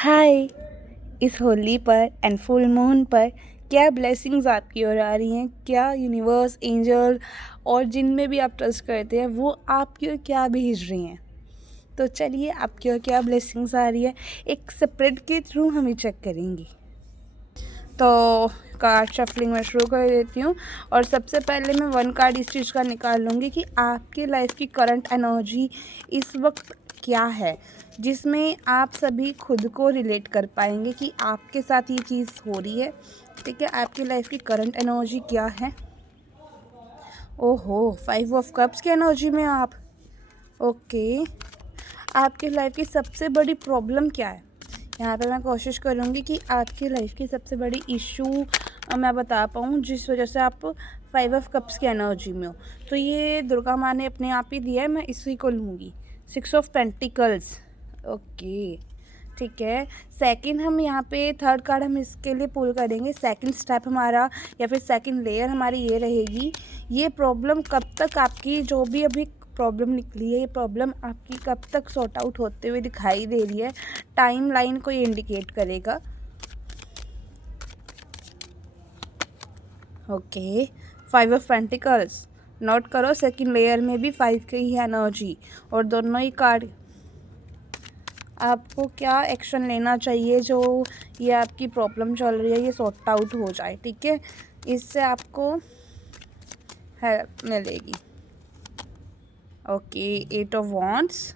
हाय। इस होली पर and full moon पर क्या ब्लेसिंग्स आपकी ओर आ रही हैं? क्या यूनिवर्स, एंजल और जिनमें भी आप ट्रस्ट करते हैं वो आपकी ओर क्या भेज रही हैं? तो चलिए आपकी ओर क्या ब्लेसिंग्स आ रही है एक स्प्रेड के थ्रू हम ये चेक करेंगे। तो कार्ड शफलिंग में शुरू कर देती हूँ और सबसे पहले मैं वन कार्ड इस चीज़ का निकाल लूँगी कि आपकी लाइफ की करंट एनर्जी इस वक्त क्या है, जिसमें आप सभी खुद को रिलेट कर पाएंगे कि आपके साथ ये चीज़ हो रही है। ठीक है, आपकी लाइफ की करंट एनर्जी क्या है। ओहो, 5 ऑफ कप्स की एनर्जी में आप। ओके, आपकी लाइफ की सबसे बड़ी प्रॉब्लम क्या है? यहाँ पे मैं कोशिश करूँगी कि आपकी लाइफ की सबसे बड़ी इशू मैं बता पाऊँ जिस वजह से आप 5 ऑफ कप्स की एनर्जी में हो। तो ये दुर्गा माँ ने अपने आप ही दिया है, मैं इसी को लूँगी। 6 ऑफ पेंटिकल्स। ओके, ठीक है। सेकंड हम यहाँ पे थर्ड कार्ड हम इसके लिए पुल करेंगे। सेकंड स्टेप हमारा या फिर सेकंड लेयर हमारी ये रहेगी, ये प्रॉब्लम कब तक आपकी जो भी अभी प्रॉब्लम निकली है, ये प्रॉब्लम आपकी कब तक सॉर्ट आउट होते हुए दिखाई दे रही है। टाइम लाइन को ये इंडिकेट करेगा। Okay, 5 of pentacles. नोट करो, सेकंड लेयर में भी 5 की ही एनर्जी और दोनों ही कार्ड। आपको क्या एक्शन लेना चाहिए जो ये आपकी प्रॉब्लम चल रही है ये सॉर्ट आउट हो जाए। ठीक है, इससे आपको हेल्प मिलेगी। Okay, 8 of wands.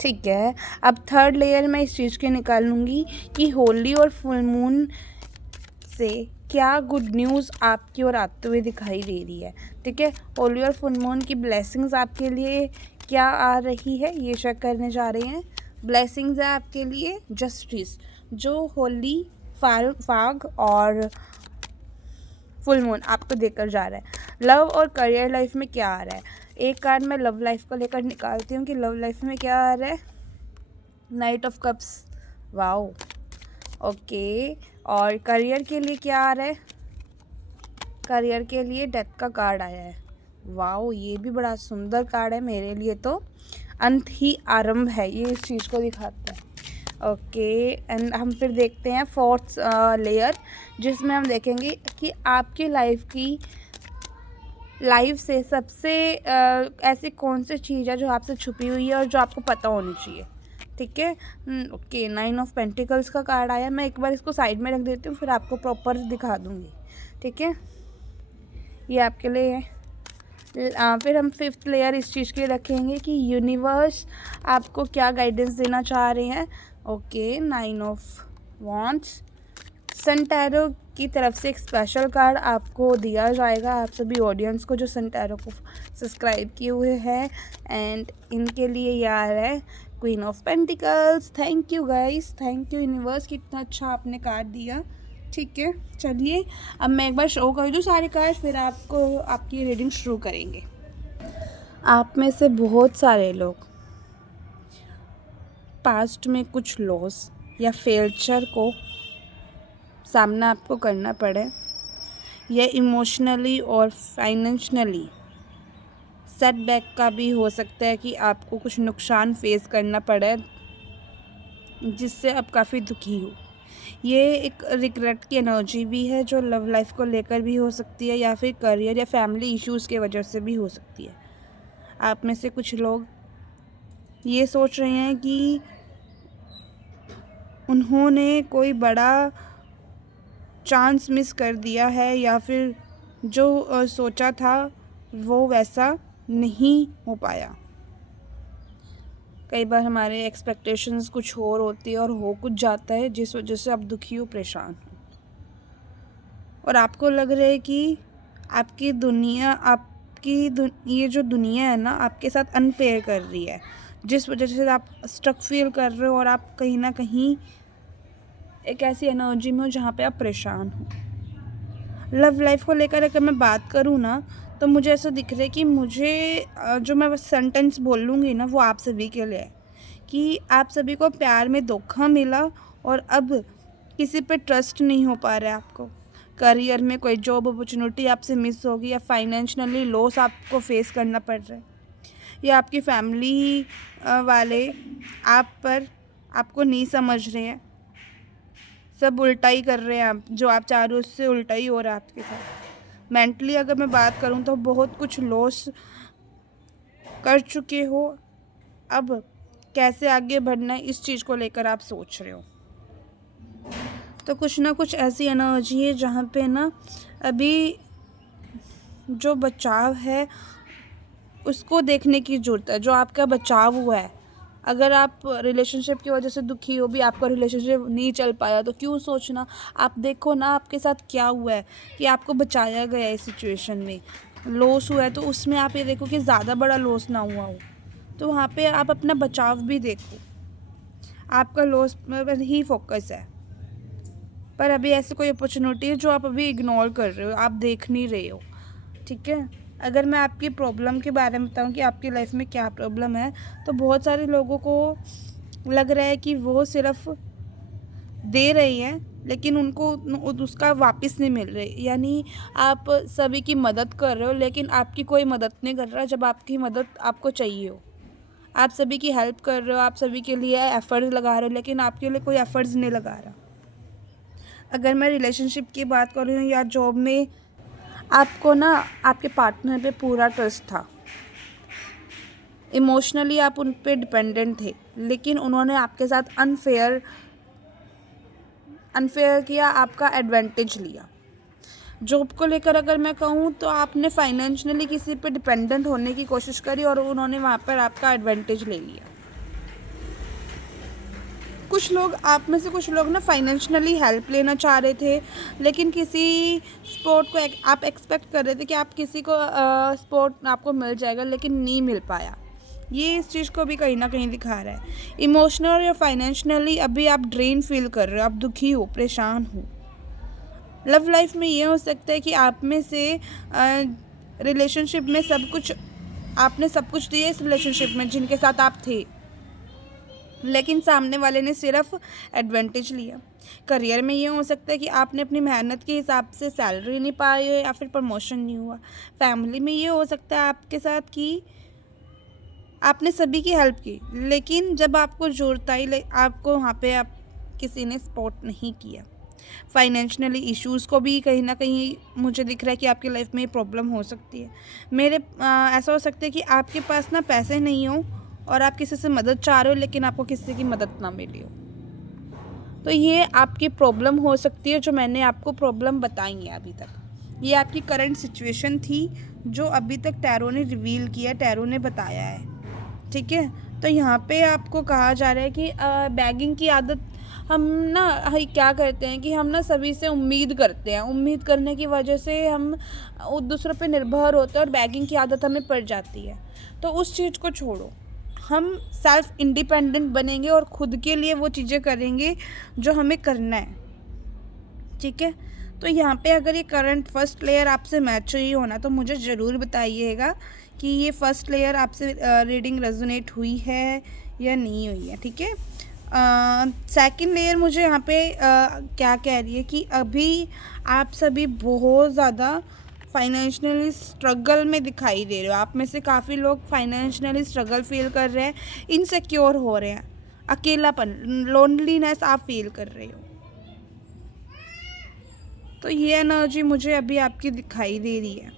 ठीक है, अब थर्ड लेयर मैं इस चीज़ की निकाल लूँगी कि होली और फुल मून से क्या गुड न्यूज़ आपकी ओर आते हुए दिखाई दे रही है। ठीक है, होली और फुल मून की ब्लेसिंग्स आपके लिए क्या आ रही है ये चेक करने जा रहे हैं। ब्लेसिंग्स है आपके लिए जस्टिस, जो होली, फाग और फुल मून आपको देकर जा रहा है। लव और करियर लाइफ में क्या आ रहा है? एक कार्ड मैं लव लाइफ को लेकर निकालती हूँ कि लव लाइफ में क्या आ रहा है। Night of cups. Wow, okay. और करियर के लिए क्या आ रहा है? करियर के लिए डेथ का कार्ड आया है। वाओ, ये भी बड़ा सुंदर कार्ड है मेरे लिए तो। अंत ही आरंभ है, ये इस चीज़ को दिखाता है। ओके, एंड हम फिर देखते हैं फोर्थ लेयर, जिसमें हम देखेंगे कि आपकी लाइफ से सबसे ऐसी कौन सी चीज़ है जो आपसे छुपी हुई है और जो आपको पता होनी चाहिए। ठीक है, ओके। 9 ऑफ पेंटिकल्स का कार्ड आया, मैं एक बार इसको साइड में रख देती हूँ फिर आपको प्रॉपर दिखा दूँगी। ठीक है, ये आपके लिए है। फिर हम फिफ्थ लेयर इस चीज़ के लिए रखेंगे कि यूनिवर्स आपको क्या गाइडेंस देना चाह रहे हैं। Okay, 9 of wands. Sun tarot की तरफ से एक स्पेशल कार्ड आपको दिया जाएगा, आप सभी ऑडियंस को जो सन टैरो को सब्सक्राइब किए हुए हैं, एंड इनके लिए यार है queen of pentacles. Thank you guys, thank you universe, कितना अच्छा आपने कार्ड दिया। ठीक है, चलिए अब मैं एक बार शो कर दूँ सारे कार्ड, फिर आपको आपकी रीडिंग शुरू करेंगे। आप में से बहुत सारे लोग पास्ट में कुछ लॉस या फेल्चर को सामना आपको करना पड़े, यह इमोशनली और फाइनेंशियली सेटबैक का भी हो सकता है कि आपको कुछ नुकसान फेस करना पड़े जिससे आप काफ़ी दुखी हो। ये एक रिग्रेट की एनर्जी भी है जो लव लाइफ को लेकर भी हो सकती है या फिर करियर या फैमिली इश्यूज़ के वजह से भी हो सकती है। आप में से कुछ लोग ये सोच रहे हैं कि उन्होंने कोई बड़ा चांस मिस कर दिया है या फिर जो सोचा था वो वैसा नहीं हो पाया। कई बार हमारे एक्सपेक्टेशंस कुछ और होती है और हो कुछ जाता है जिस वजह से आप दुखी हो, परेशान हो और आपको लग रहा है कि ये जो दुनिया है ना आपके साथ अनफेयर कर रही है, जिस वजह से आप स्ट्रक फील कर रहे हो और आप कहीं ना कहीं एक ऐसी एनर्जी में हो जहाँ पे आप परेशान हो। लव लाइफ को लेकर अगर मैं बात करूँ ना तो मुझे ऐसा दिख रहा है कि मुझे जो मैं सेंटेंस बोलूँगी ना वो आप सभी के लिए है कि आप सभी को प्यार में धोखा मिला और अब किसी पे ट्रस्ट नहीं हो पा रहा है आपको। करियर में कोई जॉब अपॉर्चुनिटी आपसे मिस होगी या फाइनेंशियली लॉस आपको फेस करना पड़ रहा है या आपकी फैमिली वाले आप पर आपको नहीं समझ रहे हैं, सब उल्टा ही कर रहे हैं आप, जो आप चाह रहे हो उससे उल्टा ही हो रहा है आपके साथ। मेंटली अगर मैं बात करूँ तो बहुत कुछ लॉस कर चुके हो, अब कैसे आगे बढ़ना है इस चीज़ को लेकर आप सोच रहे हो। तो कुछ ना कुछ ऐसी एनर्जी है जहाँ पे ना अभी जो बचाव है उसको देखने की ज़रूरत है, जो आपका बचाव हुआ है। अगर आप रिलेशनशिप की वजह से दुखी हो, भी आपका रिलेशनशिप नहीं चल पाया, तो क्यों सोचना, आप देखो ना आपके साथ क्या हुआ है कि आपको बचाया गया है इस सिचुएशन में। लॉस हुआ है तो उसमें आप ये देखो कि ज़्यादा बड़ा लॉस ना हुआ हो, तो वहाँ पे आप अपना बचाव भी देखो। आपका लॉस पर ही फोकस है, पर अभी ऐसी कोई अपॉर्चुनिटी है जो आप अभी इग्नोर कर रहे हो, आप देख नहीं रहे हो। ठीक है, अगर मैं आपकी प्रॉब्लम के बारे में बताऊं कि आपकी लाइफ में क्या प्रॉब्लम है, तो बहुत सारे लोगों को लग रहा है कि वो सिर्फ दे रही हैं लेकिन उनको उसका वापस नहीं मिल रही। यानी आप सभी की मदद कर रहे हो लेकिन आपकी कोई मदद नहीं कर रहा जब आपकी मदद आपको चाहिए हो। आप सभी की हेल्प कर रहे हो, आप सभी के लिए एफर्ट्स लगा रहे हो, लेकिन आपके लिए कोई एफर्ट्स नहीं लगा रहा। अगर मैं रिलेशनशिप की बात कर रही हूँ या जॉब में, आपको ना आपके पार्टनर पे पूरा ट्रस्ट था, इमोशनली आप उन पे डिपेंडेंट थे, लेकिन उन्होंने आपके साथ अनफेयर किया, आपका एडवांटेज लिया। जॉब को लेकर अगर मैं कहूँ तो आपने फाइनेंशियली किसी पे डिपेंडेंट होने की कोशिश करी और उन्होंने वहाँ पर आपका एडवांटेज ले लिया। कुछ लोग, आप में से कुछ लोग ना फाइनेंशियली हेल्प लेना चाह रहे थे, लेकिन किसी सपोर्ट को आप एक्सपेक्ट कर रहे थे कि आप किसी को सपोर्ट आपको मिल जाएगा, लेकिन नहीं मिल पाया। ये इस चीज़ को भी कहीं ना कहीं दिखा रहा है। इमोशनल या फाइनेंशियली अभी आप ड्रेन फील कर रहे हो, आप दुखी हो, परेशान हो। लव लाइफ में ये हो सकता है कि आप में से रिलेशनशिप में आपने सब कुछ दिया इस रिलेशनशिप में जिनके साथ आप थे, लेकिन सामने वाले ने सिर्फ एडवांटेज लिया। करियर में ये हो सकता है कि आपने अपनी मेहनत के हिसाब से सैलरी नहीं पाई हो या फिर प्रमोशन नहीं हुआ। फैमिली में ये हो सकता है आपके साथ कि आपने सभी की हेल्प की, लेकिन जब आपको ज़रूरत आई आपको वहाँ पे आप किसी ने सपोर्ट नहीं किया। फाइनेंशियली इश्यूज़ को भी कहीं ना कहीं मुझे दिख रहा है कि आपकी लाइफ में ये प्रॉब्लम हो सकती है। ऐसा हो सकता है कि आपके पास ना पैसे नहीं हो और आप किसी से मदद चाह रहे हो, लेकिन आपको किसी की मदद ना मिली हो। तो ये आपकी प्रॉब्लम हो सकती है जो मैंने आपको प्रॉब्लम बताई है अभी तक। ये आपकी करंट सिचुएशन थी जो अभी तक टैरो ने रिवील किया, टैरो ने बताया है। ठीक है, तो यहाँ पे आपको कहा जा रहा है कि बैगिंग की आदत हम ना क्या करते हैं कि हम ना सभी से उम्मीद करते हैं, उम्मीद करने की वजह से हम दूसरों पे निर्भर होते हैं और बैगिंग की आदत हमें पड़ जाती है। तो उस चीज़ को छोड़ो, हम सेल्फ इंडिपेंडेंट बनेंगे और ख़ुद के लिए वो चीज़ें करेंगे जो हमें करना है। ठीक है, तो यहाँ पे अगर ये करंट फर्स्ट लेयर आपसे मैच हुई हो ना, तो मुझे ज़रूर बताइएगा कि ये फर्स्ट लेयर आपसे रीडिंग रेजोनेट हुई है या नहीं हुई है। ठीक है, सेकंड लेयर मुझे यहाँ पे क्या कह रही है कि अभी आप सभी बहुत ज़्यादा फाइनेंशियली स्ट्रगल में दिखाई दे रहे हो। आप में से काफ़ी लोग फाइनेंशियली स्ट्रगल फील कर रहे हैं, इनसिक्योर हो रहे हैं, अकेलापन, लोनलीनेस आप फील कर रहे हो। तो ये एनर्जी मुझे अभी आपकी दिखाई दे रही है।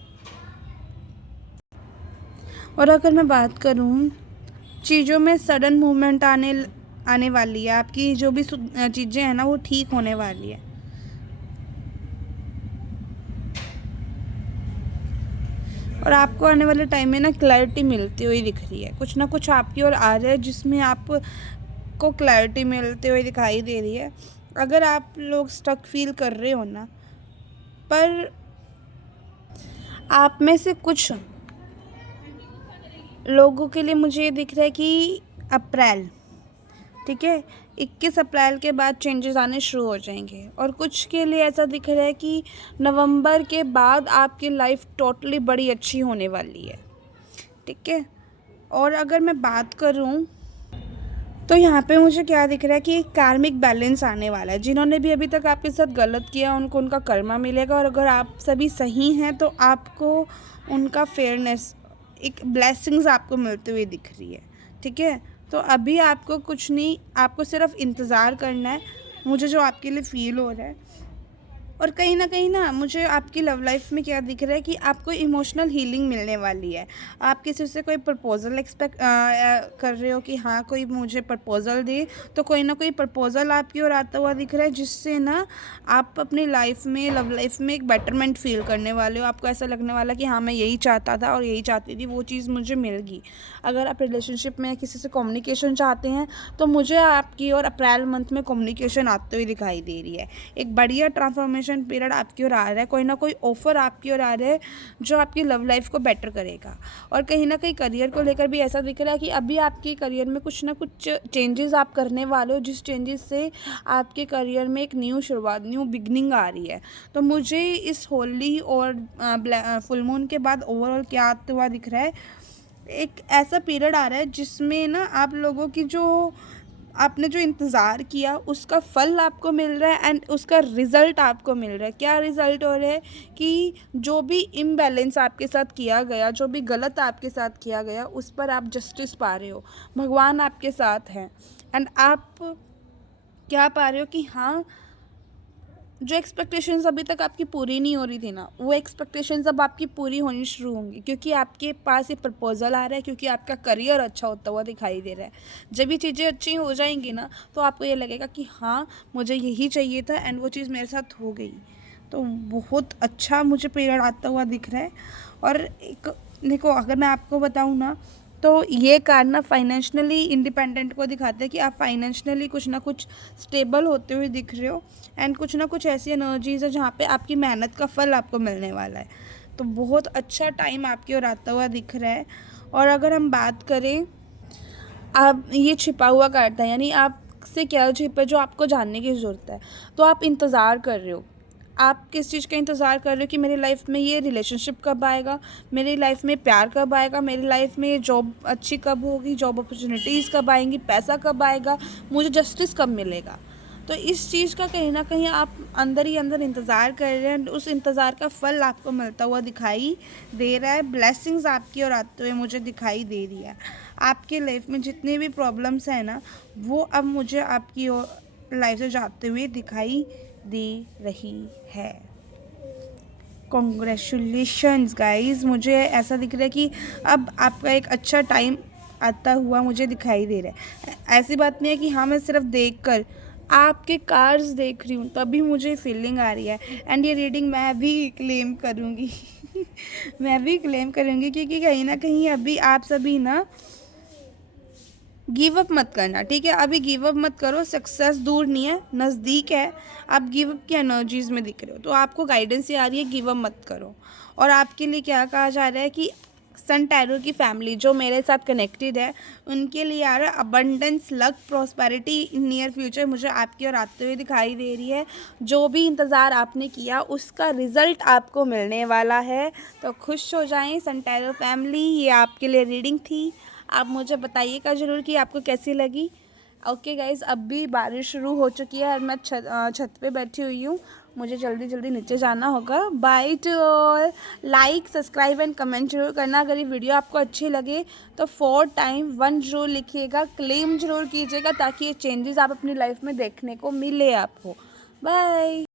और अगर मैं बात करूँ, चीज़ों में सडन मूवमेंट आने वाली है, आपकी जो भी चीज़ें हैं ना वो ठीक होने वाली है। और आपको आने वाले टाइम में ना क्लैरिटी मिलती हुई दिख रही है, कुछ ना कुछ आपकी ओर आ रहा है जिसमें आपको क्लैरिटी मिलती हुई दिखाई दे रही है। अगर आप लोग स्टक फील कर रहे हो ना, पर आप में से कुछ लोगों के लिए मुझे ये दिख रहा है कि अप्रैल, ठीक है, 21 अप्रैल के बाद चेंजेस आने शुरू हो जाएंगे। और कुछ के लिए ऐसा दिख रहा है कि नवंबर के बाद आपकी लाइफ टोटली बड़ी अच्छी होने वाली है। ठीक है, और अगर मैं बात करूं तो यहाँ पे मुझे क्या दिख रहा है कि एक कार्मिक बैलेंस आने वाला है। जिन्होंने भी अभी तक आपके साथ गलत किया उनको उनका कर्मा मिलेगा, और अगर आप सभी सही हैं तो आपको उनका फेयरनेस, एक ब्लेसिंग्स आपको मिलते हुए दिख रही है। ठीक है, तो अभी आपको कुछ नहीं, आपको सिर्फ इंतज़ार करना है। मुझे जो आपके लिए फ़ील हो रहा है, और कहीं न कहीं ना मुझे आपकी लव लाइफ़ में क्या दिख रहा है कि आपको इमोशनल हीलिंग मिलने वाली है। आप किसी से कोई प्रपोज़ल कर रहे हो कि हाँ, कोई मुझे प्रपोज़ल दे, तो कोई ना कोई प्रपोज़ल आपकी ओर आता हुआ दिख रहा है, जिससे ना आप अपनी लाइफ़ में, लव लाइफ़ में एक बेटरमेंट फ़ील करने वाले हो। आपको ऐसा लगने वाला है कि हाँ, मैं यही चाहता था और यही चाहती थी, वो चीज़ मुझे मिल गई। अगर आप रिलेशनशिप में किसी से कम्युनिकेशन चाहते हैं, तो मुझे आपकी ओर अप्रैल मंथ में कम्युनिकेशन आते हुए दिखाई दे रही है। एक बढ़िया ट्रांसफॉर्मेशन पीरियड आपकी ओर आ रहा है, कोई ना कोई ऑफ़र आपकी ओर आ रहा है जो आपकी लव लाइफ को बेटर करेगा। और कहीं ना कहीं करियर को लेकर भी ऐसा दिख रहा है कि अभी आपके करियर में कुछ ना कुछ चेंजेस आप करने वाले हो, जिस चेंजेस से आपके करियर में एक न्यू शुरुआत, न्यू बिगनिंग आ रही है। तो मुझे इस होली और फुल मून के बाद ओवरऑल क्या आते हुआ दिख रहा है, एक ऐसा पीरियड आ रहा है जिसमें ना आप लोगों की जो आपने जो इंतज़ार किया उसका फल आपको मिल रहा है एंड उसका रिज़ल्ट आपको मिल रहा है। क्या रिज़ल्ट हो रहा है कि जो भी इम्बैलेंस आपके साथ किया गया, जो भी गलत आपके साथ किया गया, उस पर आप जस्टिस पा रहे हो। भगवान आपके साथ हैं एंड आप क्या पा रहे हो कि हाँ, जो एक्सपेक्टेशंस अभी तक आपकी पूरी नहीं हो रही थी ना, वो एक्सपेक्टेशंस अब आपकी पूरी होनी शुरू होंगी, क्योंकि आपके पास ये प्रपोज़ल आ रहा है, क्योंकि आपका करियर अच्छा होता हुआ दिखाई दे रहा है। जब ये चीज़ें अच्छी हो जाएंगी ना, तो आपको ये लगेगा कि हाँ, मुझे यही चाहिए था एंड वो चीज़ मेरे साथ हो गई। तो बहुत अच्छा मुझे पीरियड आता हुआ दिख रहा है। और एक देखो, अगर मैं आपको बताऊँ ना, तो ये कार्ड ना फाइनेंशियली इंडिपेंडेंट को दिखाते हैं कि आप फाइनेंशियली कुछ ना कुछ स्टेबल होते हुए दिख रहे हो एंड कुछ ना कुछ ऐसी एनर्जीज है जहाँ पे आपकी मेहनत का फल आपको मिलने वाला है। तो बहुत अच्छा टाइम आपकी ओर आता हुआ दिख रहा है। और अगर हम बात करें, आप ये छिपा हुआ कार्ड था, यानी आपसे क्या छिपा है जो आपको जानने की ज़रूरत है। तो आप इंतज़ार कर रहे हो, आप किस चीज़ का इंतज़ार कर रहे हो कि मेरी लाइफ में ये रिलेशनशिप कब आएगा, मेरी लाइफ में प्यार कब आएगा, मेरी लाइफ में ये जॉब अच्छी कब होगी, जॉब अपॉर्चुनिटीज़ कब आएंगी, पैसा कब आएगा, मुझे जस्टिस कब मिलेगा। तो इस चीज़ का कहीं ना कहीं आप अंदर ही अंदर इंतज़ार कर रहे हैं, उस इंतज़ार का फल आपको मिलता हुआ दिखाई दे रहा है। ब्लेसिंग्स आपकी ओर आते हुए मुझे दिखाई दे रही है। आपकी लाइफ में जितनी भी प्रॉब्लम्स हैं ना, वो अब मुझे आपकी लाइफ से जाते हुए दिखाई दे रही है। कॉन्ग्रेचुलेशंस गाइस, मुझे ऐसा दिख रहा है कि अब आपका एक अच्छा टाइम आता हुआ मुझे दिखाई दे रहा है। ऐसी बात नहीं है कि हाँ, मैं सिर्फ देखकर आपके कार्ड्स देख रही हूँ तभी मुझे फीलिंग आ रही है। एंड ये रीडिंग मैं भी क्लेम करूँगी मैं भी क्लेम करूँगी, क्योंकि कहीं ना कहीं अभी आप सभी ना गिव अप मत करना, ठीक है। अभी गिव अप मत करो, सक्सेस दूर नहीं है, नज़दीक है। आप गिव अप की एनर्जीज़ में दिख रहे हो, तो आपको गाइडेंस ये आ रही है, गिव अप मत करो। और आपके लिए क्या कहा जा रहा है कि सन टैरो की फैमिली जो मेरे साथ कनेक्टेड है, उनके लिए आ रहा है abundance, luck, prosperity in near future मुझे आपकी ओर आते हुए दिखाई दे रही है। जो भी इंतज़ार आपने किया उसका रिज़ल्ट आपको मिलने वाला है। तो खुश हो जाएं सन टैरो फैमिली। ये आपके लिए रीडिंग थी। आप मुझे बताइएगा ज़रूर कि आपको कैसी लगी। ओके गाइज़, अब भी बारिश शुरू हो चुकी है और मैं छत पे बैठी हुई हूँ। मुझे जल्दी जल्दी नीचे जाना होगा। By two all. Like, subscribe and comment जरूर करना। अगर ये वीडियो आपको अच्छी लगे तो 4 टाइम 1 जरूर लिखिएगा, क्लेम जरूर कीजिएगा, ताकि ये चेंजेस आप अपनी लाइफ में देखने को मिले आपको। बाय।